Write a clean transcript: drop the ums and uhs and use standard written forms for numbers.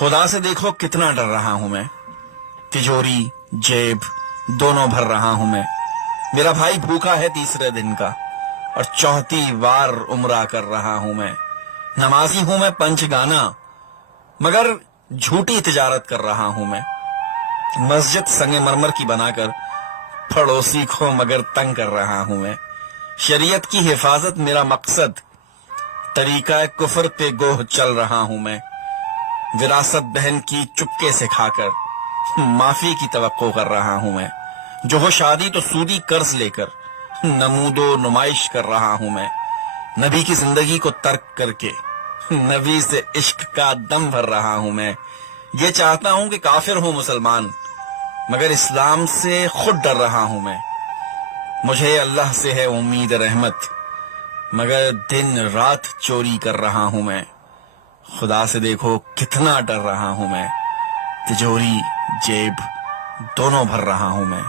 खुदा से देखो कितना डर रहा हूं मैं, तिजोरी जेब दोनों भर रहा हूं मैं। मेरा भाई भूखा है तीसरे दिन का और चौथी बार उम्रा कर रहा हूं मैं। नमाजी हूं मैं पंचगाना मगर झूठी तिजारत कर रहा हूं मैं। मस्जिद संगमरमर की बनाकर पड़ोसी को मगर तंग कर रहा हूं मैं। शरीयत की हिफाजत मेरा मकसद, तरीका कुफर पे गोह चल रहा हूं मैं। विरासत बहन की चुपके से खाकर माफी की तवक्को कर रहा हूं मैं। जो हो शादी तो सूदी कर्ज लेकर नमूदो नुमाइश कर रहा हूं मैं। नबी की जिंदगी को तर्क करके नबी से इश्क का दम भर रहा हूं मैं। ये चाहता हूं कि काफिर हो मुसलमान मगर इस्लाम से खुद डर रहा हूं मैं। मुझे अल्लाह से है उम्मीद रहमत मगर दिन रात चोरी कर रहा हूं मैं। खुदा से देखो कितना डर रहा हूं मैं। तिजोरी जेब दोनों भर रहा हूं मैं।